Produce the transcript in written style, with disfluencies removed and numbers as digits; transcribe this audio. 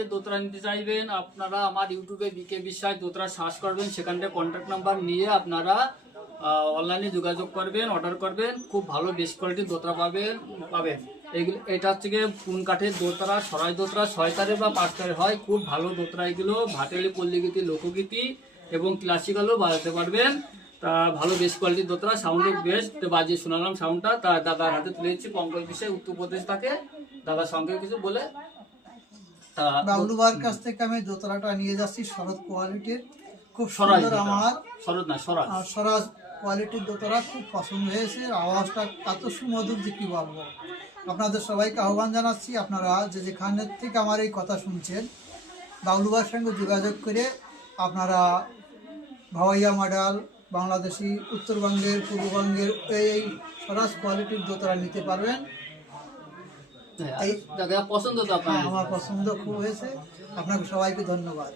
টাইপের দোতরা নিতে চাইবেন আপনারা আমার ইউটিউবে বিকে বিশ্বাস দোতরা সার্চ করবেন, সেখান থেকে কন্ট্যাক্ট নাম্বার নিয়ে আপনারা অনলাইনে যোগাযোগ করবেন, অর্ডার করবেন। খুব ভালো বেস্ট কোয়ালিটির দোতরা পাবেন। এইগুলো এটা হচ্ছে গিয়ে পুন কাঠের দোতরা, সরাই দোতরা 6 তারের বা 5 তারের হয়। খুব ভালো দোতরা এগুলো, ভাটেলি পল্লীগীতি, লোকগীতি এবং ক্লাসিক্যালও বাজাতে পারবেন। তা ভালো বেস্ট কোয়ালিটির দোতরা, সাউন্ডও বেস্ট বাজিয়ে শোনালাম সাউন্ডটা। তা দাদার হাতে তুলে দিচ্ছি, পঙ্কজ বিষয় উত্তরপ্রদেশ থাকে। দাদার সঙ্গে কিছু বলে বাবলুবার কাছ থেকে আমি দোতরাটা নিয়ে যাচ্ছি শরৎ কোয়ালিটির, খুব সুন্দর। আমার স্বরাজ কোয়ালিটির দোতরা খুব পছন্দ হয়েছে, আওয়াজটা এত সুমধুর যে কি বলবো। আপনাদের সবাইকে আহ্বান জানাচ্ছি, আপনারা যে যেখানের থেকে আমার এই কথা শুনছেন, বাবলুবার সঙ্গে যোগাযোগ করে আপনারা ভাওয়াইয়া মডেল, বাংলাদেশি, উত্তরবঙ্গের, পূর্ববঙ্গের এই স্বরাজ কোয়ালিটির দোতরা নিতে পারবেন। পছন্দ তো আপনার? আমার পছন্দ খুব হয়েছে। আপনাকে সবাইকে ধন্যবাদ।